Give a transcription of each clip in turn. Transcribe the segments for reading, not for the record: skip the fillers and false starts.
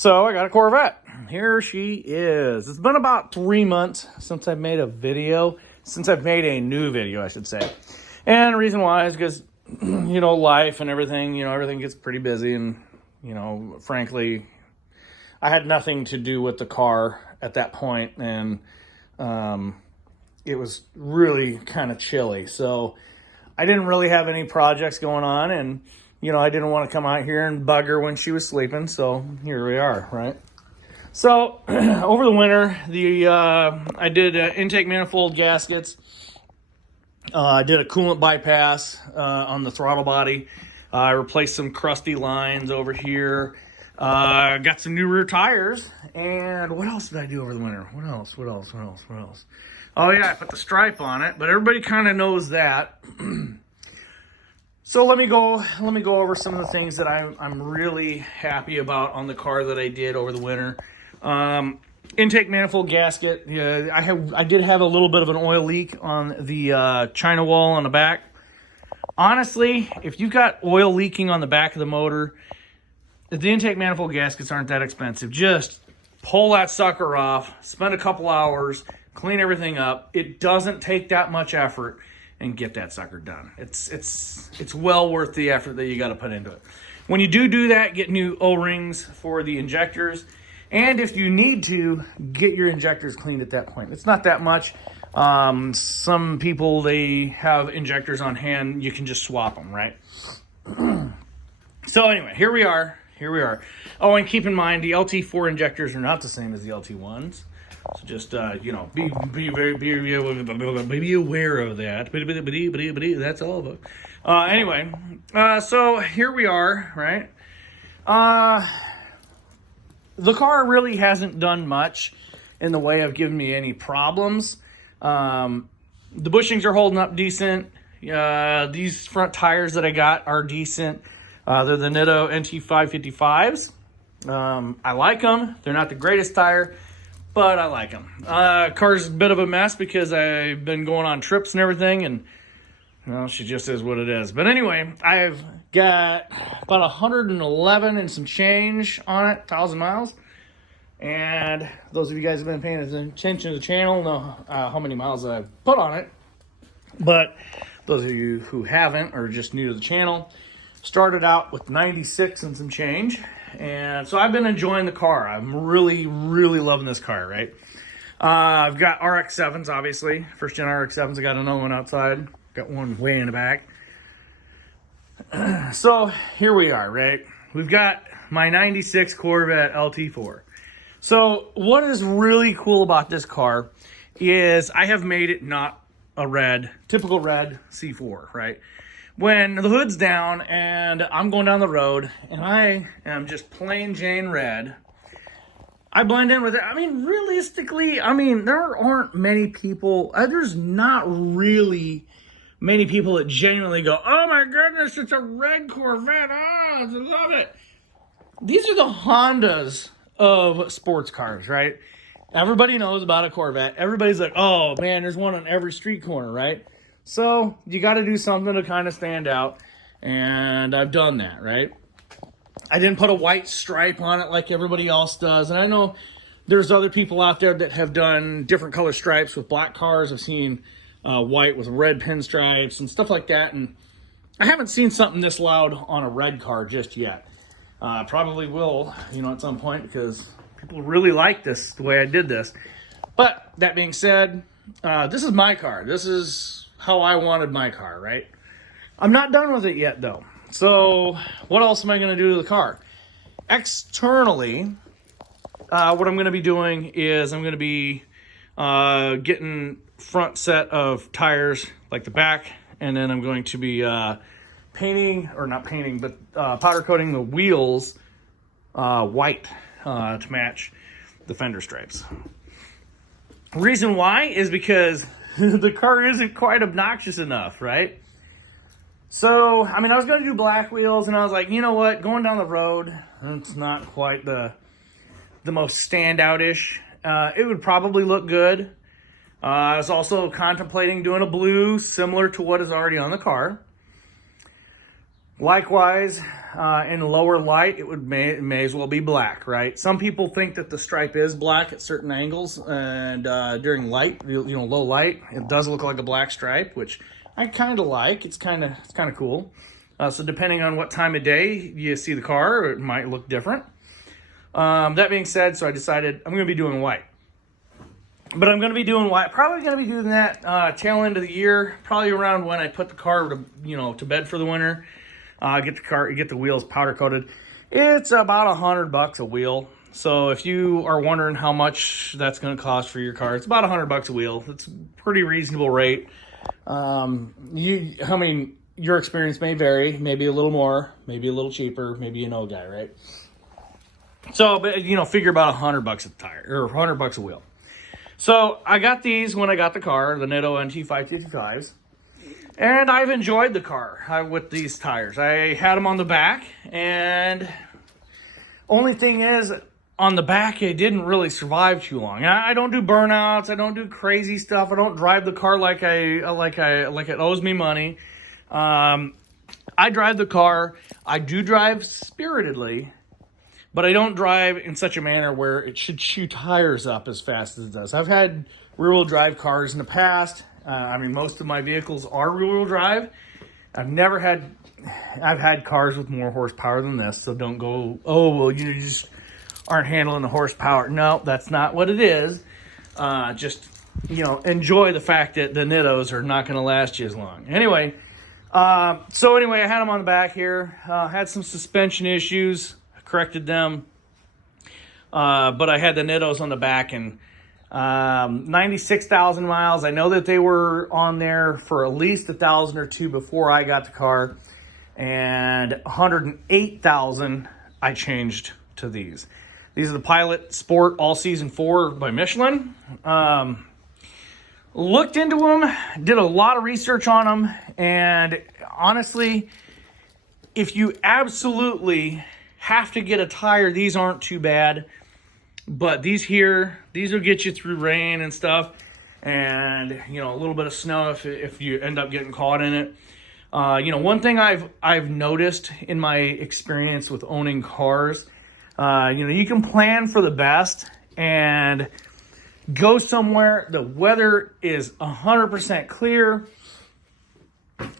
So I got a Corvette. Here she is. It's been about 3 months since I've made a video. Since I've made a new video, I should say. And the reason why is because, life and everything, everything gets pretty busy. And, frankly, I had nothing to do with the car at that point. And it was really kind of chilly. So I didn't really have any projects going on. And I didn't want to come out here and bug her when she was sleeping, so here we are, right? So, over the winter, I did intake manifold gaskets. I did a coolant bypass on the throttle body. I replaced some crusty lines over here. Got some new rear tires. And what else did I do over the winter? What else? Oh, yeah, I put the stripe on it, but everybody kind of knows that. So let me go over some of the things that I'm really happy about on the car that I did over the winter. Intake manifold gasket. I did have a little bit of an oil leak on the China wall on the back. Honestly, if you've got oil leaking on the back of the motor, the intake manifold gaskets aren't that expensive. Just pull that sucker off, spend a couple hours, clean everything up. It doesn't take that much effort. And get that sucker done. It's well worth the effort that you got to put into it. When you do that, get new O-rings for the injectors. And if you need to, get your injectors cleaned at that point. It's not that much. Some people, they have injectors on hand. You can just swap them, right? So anyway, here we are. Oh, and keep in mind, the LT4 injectors are not the same as the LT1s. So just, be aware of that. That's all of it. Anyway, so here we are, right? The car really hasn't done much in the way of giving me any problems. The bushings are holding up decent. These front tires that I got are decent. They're the Nitto NT555s. I like them. They're not the greatest tire, but I like them. Car's a bit of a mess because I've been going on trips and everything, and she just is what it is. But anyway, I've got about 111 and some change on it, 1,000 miles. And those of you guys who have been paying attention to the channel know how many miles I've put on it. But those of you who haven't or just new to the channel, started out with 96 and some change. And so I've been enjoying the car. I'm really, really loving this car, right? I've got RX-7s, obviously. First gen RX-7s. I got another one outside. Got one way in the back. So here we are, right? We've got my 96 Corvette LT4. So what is really cool about this car is I have made it not a typical red C4, right? When the hood's down and I'm going down the road and I am just plain Jane red, I blend in with it. I mean, realistically, there aren't many people, there's not really many people that genuinely go, oh my goodness, it's a red Corvette, I love it. These are the Hondas of sports cars, right? Everybody knows about a Corvette. Everybody's like, oh man, there's one on every street corner, right? So you got to do something to kind of stand out, and I've done that, right? I didn't put a white stripe on it like everybody else does, and I know there's other people out there that have done different color stripes with black cars. I've seen white with red pinstripes and stuff like that, and I haven't seen something this loud on a red car just yet. Probably will, at some point, because people really like this, the way I did this. But that being said, this is my car. This is how I wanted my car, right? I'm not done with it yet, though. So what else am I going to do to the car? Externally, what I'm going to be doing is I'm going to be getting front set of tires like the back, and then I'm going to be powder coating the wheels white to match the fender stripes. Reason why is because the car isn't quite obnoxious enough, right? So, I was going to do black wheels, and I was like, you know what? Going down the road, it's not quite the most standout-ish. It would probably look good. I was also contemplating doing a blue similar to what is already on the car. Likewise, in lower light, it may as well be black, right? Some people think that the stripe is black at certain angles, and during light, low light, it does look like a black stripe, which I kind of like. It's kind of cool. So depending on what time of day you see the car, it might look different. That being said, so I decided I'm going to be doing white. But I'm going to be doing white. Probably going to be doing that tail end of the year, probably around when I put the car to bed for the winter. Get the wheels powder coated. It's about $100 a wheel. So if you are wondering how much that's going to cost for your car, it's about $100 a wheel. It's a pretty reasonable rate. Your experience may vary, maybe a little more, maybe a little cheaper, maybe you know a guy, right? So, but figure about $100 a tire or $100 a wheel. So I got these when I got the car, the Nitto NT555s, and I've enjoyed the car with these tires. I had them on the back, and only thing is, on the back, it didn't really survive too long. I don't do burnouts. I don't do crazy stuff. I don't drive the car like it owes me money. I drive the car. I do drive spiritedly, but I don't drive in such a manner where it should chew tires up as fast as it does. I've had rear-wheel drive cars in the past. Most of my vehicles are rear-wheel drive. I've had cars with more horsepower than this, so don't go, oh, well, you just aren't handling the horsepower. No, that's not what it is. Just enjoy the fact that the Nittos are not going to last you as long. Anyway, I had them on the back here. Had some suspension issues. Corrected them, but I had the Nittos on the back, and 96,000 miles. I know that they were on there for at least 1,000 or two before I got the car, and 108,000 I changed to these. These are the Pilot Sport All Season 4 by Michelin. Looked into them, did a lot of research on them, and honestly, if you absolutely have to get a tire, these aren't too bad. But these will get you through rain and stuff, and a little bit of snow if you end up getting caught in it. One thing I've noticed in my experience with owning cars, you can plan for the best and go somewhere the weather is 100% clear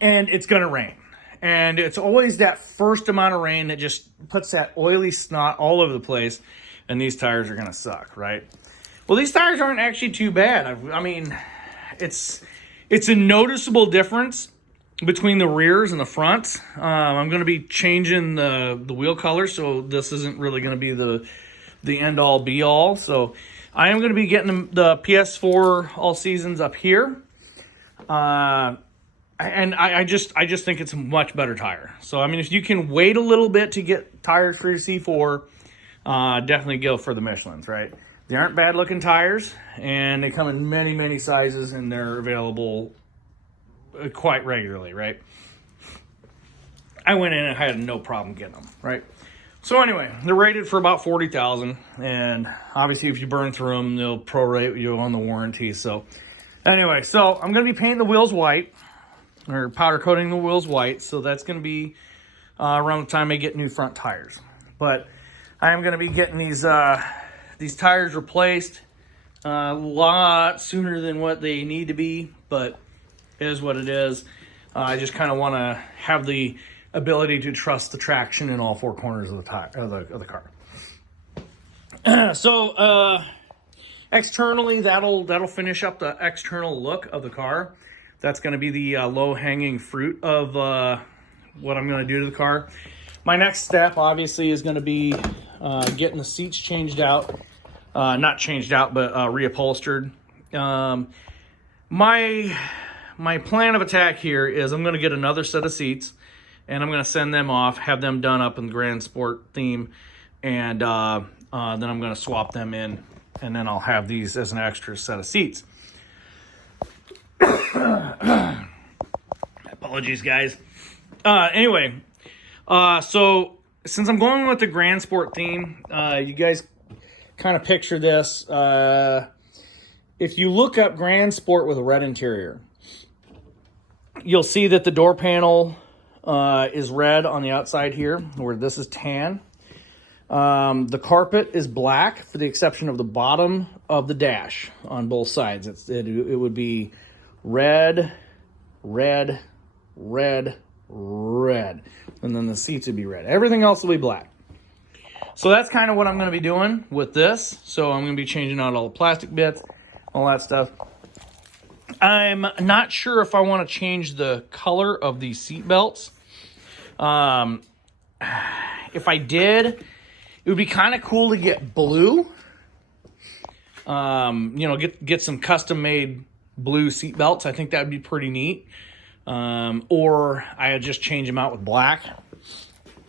and it's going to rain. And it's always that first amount of rain that just puts that oily snot all over the place, and these tires are going to suck, right? Well, these tires aren't actually too bad. It's a noticeable difference between the rears and the fronts. I'm going to be changing the wheel color, so this isn't really going to be the end-all, be-all. So I am going to be getting the PS4 All Seasons up here. And I just think it's a much better tire. So, if you can wait a little bit to get tires for your C4, definitely go for the Michelins, right? They aren't bad looking tires, and they come in many, many sizes, and they're available quite regularly, right? I went in and had no problem getting them, right? So anyway, they're rated for about 40,000, and obviously if you burn through them, they'll prorate you on the warranty. So anyway, so I'm going to be painting the wheels white, or powder coating the wheels white. So that's going to be around the time I get new front tires. But I am going to be getting these tires replaced a lot sooner than what they need to be, but it is what it is. I just kind of want to have the ability to trust the traction in all four corners of the car. So externally, that'll finish up the external look of the car. That's going to be the low-hanging fruit of what I'm going to do to the car. My next step, obviously, is going to be getting the seats changed out. Not changed out, but reupholstered. My plan of attack here is I'm going to get another set of seats, and I'm going to send them off, have them done up in the Grand Sport theme, and then I'm going to swap them in, and then I'll have these as an extra set of seats. Apologies, guys. Anyway, so since I'm going with the Grand Sport theme, you guys kind of picture this. If you look up Grand Sport with a red interior, you'll see that the door panel is red on the outside here, where this is tan. The carpet is black, for the exception of the bottom of the dash on both sides. It would be red, red, red, red, and then the seats would be red. Everything else will be black. So that's kind of what I'm going to be doing with this. So I'm going to be changing out all the plastic bits, all that stuff. I'm not sure if I want to change the color of these seat belts. If I did, it would be kind of cool to get blue. You know, get some custom made blue seat belts. I think that would be pretty neat. Or I would just change them out with black,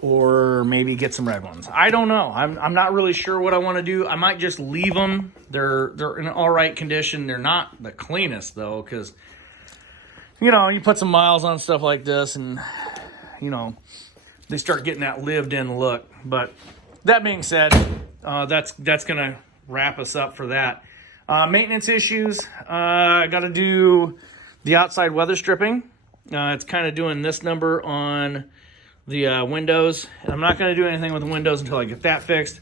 or maybe get some red ones. I don't know. I'm not really sure what I want to do. I might just leave them. They're in all right condition. They're not the cleanest though, because you know, you put some miles on stuff like this, and you know, they start getting that lived in look. But that being said, that's gonna wrap us up for that. Maintenance issues. I got to do the outside weather stripping. It's kind of doing this number on the windows. And I'm not going to do anything with the windows until I get that fixed.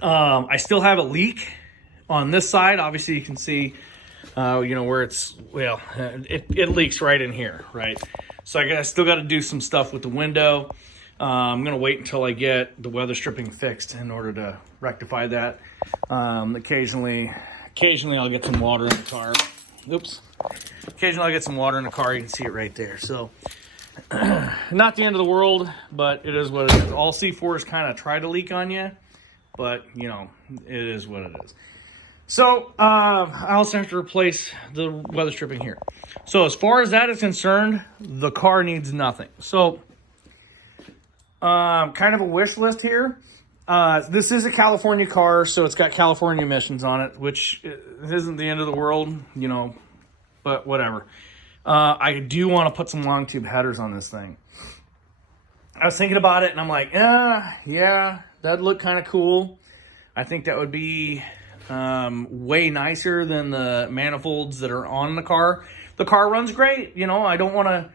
I still have a leak on this side. Obviously, you can see, you know, where it's, well, it leaks right in here, right? So I still got to do some stuff with the window. I'm going to wait until I get the weather stripping fixed in order to rectify that. Occasionally I'll get some water in the car. Oops. Occasionally I'll get some water in the car. You can see it right there. So not the end of the world, but it is what it is. All C4s kind of try to leak on you, but you know, it is what it is. So I also have to replace the weather stripping here. So as far as that is concerned, the car needs nothing. So kind of a wish list here. This is a California car, so it's got California emissions on it, which isn't the end of the world, you know, but whatever. I do want to put some long tube headers on this thing. I was thinking about it, and I'm like, yeah, that'd look kind of cool. I think that would be way nicer than the manifolds that are on the car. The car runs great, you know. I don't want to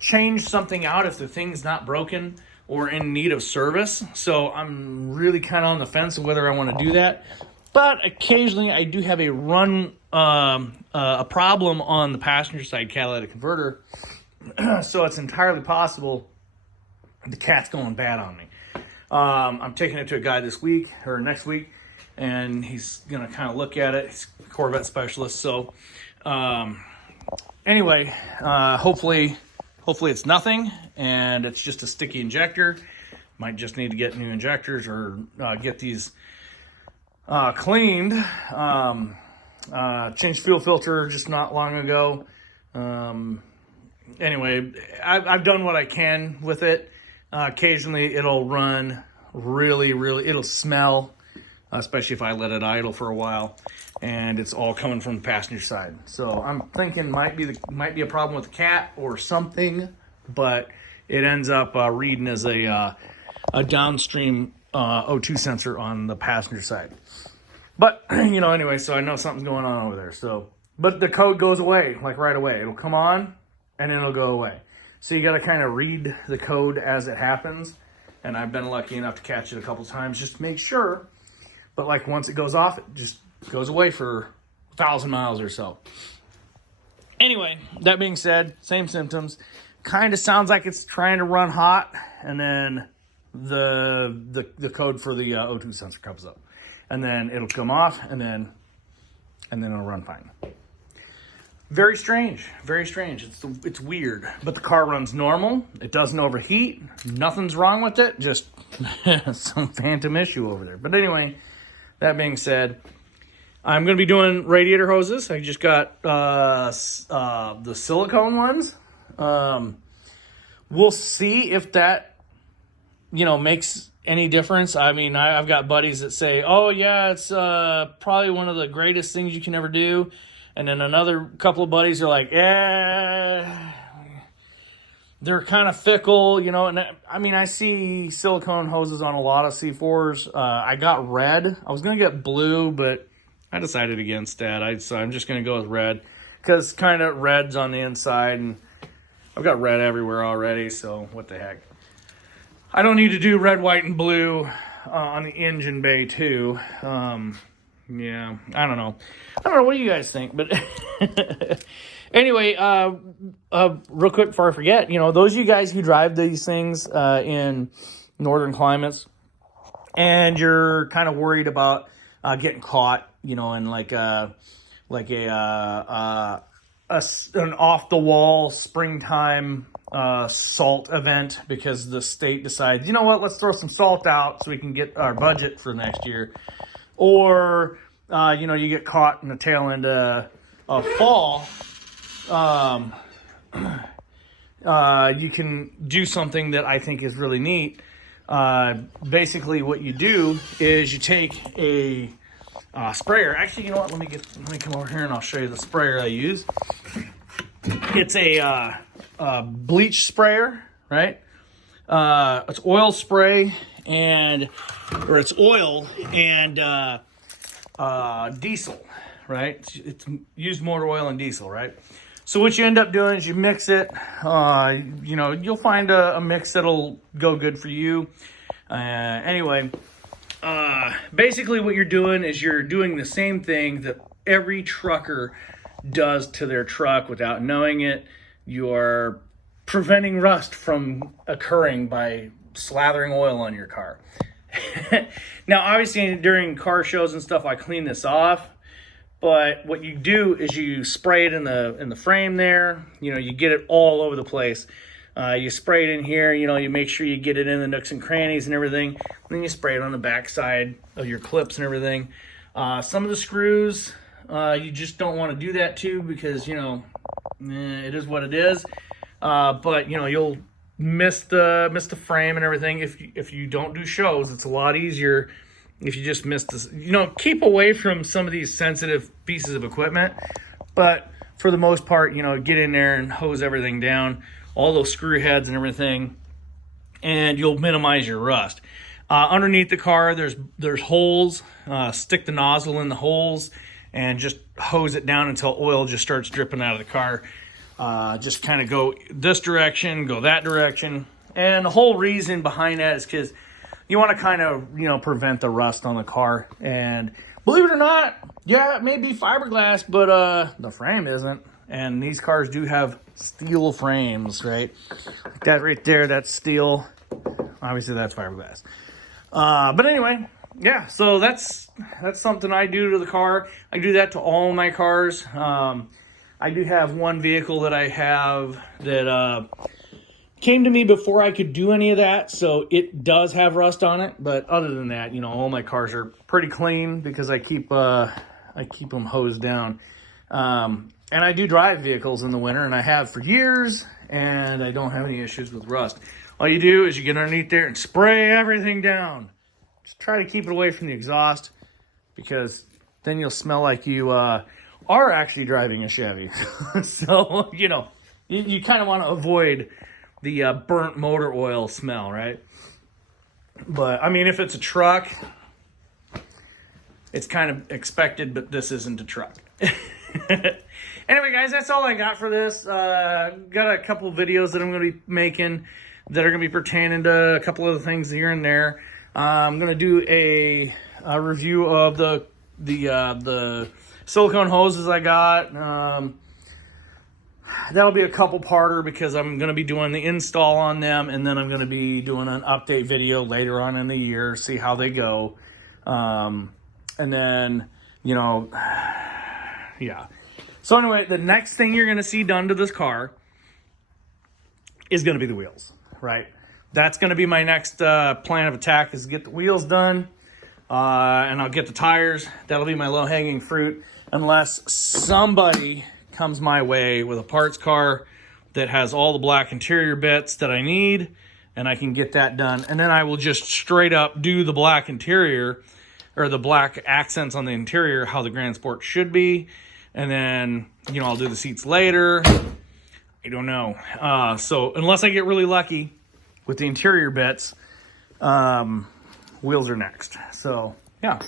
change something out if the thing's not broken or in need of service. So I'm really kind of on the fence of whether I want to do that. But occasionally I do have a problem on the passenger side catalytic converter. So it's entirely possible the cat's going bad on me. I'm taking it to a guy this week or next week, and he's going to kind of look at it. He's a Corvette specialist. So anyway, hopefully it's nothing, and it's just a sticky injector. Might just need to get new injectors or get these cleaned. Changed fuel filter just not long ago. Anyway, I've done what I can with it. Occasionally it'll run really, it'll smell, especially if I let it idle for a while, and it's all coming from the passenger side. So I'm thinking might be a problem with the cat or something, but it ends up reading as a downstream O2 sensor on the passenger side. But you know, anyway, so I know something's going on over there. So, but the code goes away like right away. It'll come on and then it'll go away. So you got to kind of read the code as it happens. And I've been lucky enough to catch it a couple times just to make sure. But like once it goes off, it just goes away for 1,000 miles or so. Anyway, that being said, same symptoms. Kind of sounds like it's trying to run hot, and then the code for the O2 sensor comes up, and then it'll come off, and then it'll run fine. Very strange, very strange. It's weird, but the car runs normal. It doesn't overheat. Nothing's wrong with it. Just some phantom issue over there. But anyway, that being said, I'm going to be doing radiator hoses. I just got the silicone ones. We'll see if that, you know, makes any difference. I mean, I've got buddies that say, oh yeah, it's probably one of the greatest things you can ever do. And then another couple of buddies are like, they're kind of fickle, you know. And I mean, I see silicone hoses on a lot of C4s. I got red. I was going to get blue, but I decided against that. So I'm just going to go with red, because kind of red's on the inside, and I've got red everywhere already, so what the heck. I don't need to do red, white, and blue on the engine bay too. Yeah, I don't know. What do you guys think? But anyway, real quick before I forget, those of you guys who drive these things in northern climates, and you're kind of worried about getting caught, in like an off the wall springtime salt event, because the state decides, you know what, let's throw some salt out so we can get our budget for next year. Or, you get caught in the tail end of fall, you can do something that I think is really neat. Basically what you do is you take a sprayer. Actually, you know what, let me come over here and I'll show you the sprayer I use. It's a bleach sprayer, right? It's oil spray or it's oil and diesel, right? It's used motor oil and diesel, right? So what you end up doing is you mix it. You'll find a mix that'll go good for you. Anyway, basically what you're doing is you're doing the same thing that every trucker does to their truck without knowing it. You're preventing rust from occurring by slathering oil on your car. Now, obviously, during car shows and stuff, I clean this off. But what you do is you spray it in the frame there. You get it all over the place. You spray it in here. You make sure you get it in the nooks and crannies and everything. And then you spray it on the back side of your clips and everything. Some of the screws, you just don't want to do that too, because it is what it is. But you'll miss the frame and everything. If you don't do shows, it's a lot easier if you just miss this. Keep away from some of these sensitive pieces of equipment, but for the most part, get in there and hose everything down, all those screw heads and everything, and you'll minimize your rust. Underneath the car, there's holes. Stick the nozzle in the holes and just hose it down until oil just starts dripping out of the car. Just kind of go this direction, go that direction. And the whole reason behind that is because you want to kind of, prevent the rust on the car. And believe it or not, yeah, it may be fiberglass, but the frame isn't. And these cars do have steel frames, right? Like that right there, that's steel. Obviously, that's fiberglass. But anyway, yeah, so that's something I do to the car. I do that to all my cars. I do have one vehicle that I have that came to me before I could do any of that, so it does have rust on it. But other than that, all my cars are pretty clean because I keep them hosed down. And I do drive vehicles in the winter, and I have for years, and I don't have any issues with rust. All you do is you get underneath there and spray everything down. Just try to keep it away from the exhaust, because then you'll smell like you are actually driving a Chevy. So, you kind of want to avoid the burnt motor oil smell, right? But, I mean, if it's a truck, it's kind of expected, but this isn't a truck. Anyway, guys, that's all I got for this. Got a couple of videos that I'm going to be making that are going to be pertaining to a couple of the things here and there. I'm going to do a review of the silicone hoses I got. That'll be a couple-parter because I'm going to be doing the install on them, and then I'm going to be doing an update video later on in the year, see how they go. And then, yeah. So anyway, the next thing you're going to see done to this car is going to be the wheels, right? That's going to be my next plan of attack, is get the wheels done, and I'll get the tires. That'll be my low-hanging fruit, unless somebody comes my way with a parts car that has all the black interior bits that I need, and I can get that done. And then I will just straight up do the black interior, or the black accents on the interior, how the Grand Sport should be. And then, I'll do the seats later. I don't know. So unless I get really lucky with the interior bits, wheels are next. So, yeah.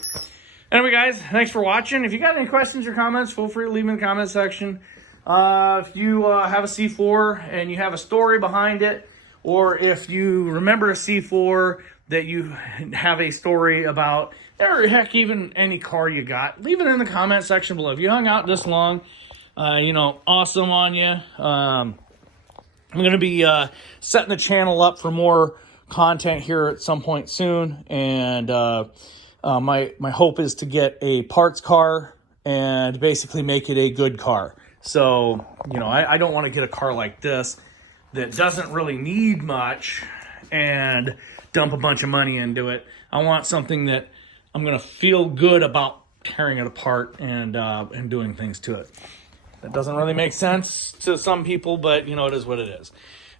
Anyway, guys, thanks for watching. If you got any questions or comments, feel free to leave them in the comment section. If you have a C4 and you have a story behind it, or if you remember a C4 that you have a story about, or heck, even any car you got, leave it in the comment section below. If you hung out this long, awesome on you. I'm going to be setting the channel up for more content here at some point soon, and my hope is to get a parts car and basically make it a good car. So, I don't want to get a car like this that doesn't really need much and dump a bunch of money into it. I want something that I'm going to feel good about tearing it apart and doing things to it. That doesn't really make sense to some people, but it is what it is.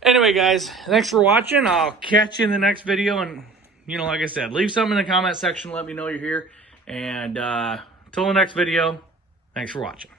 Anyway, guys, thanks for watching. I'll catch you in the next video. And, like I said, leave something in the comment section. Let me know you're here. And until the next video, thanks for watching.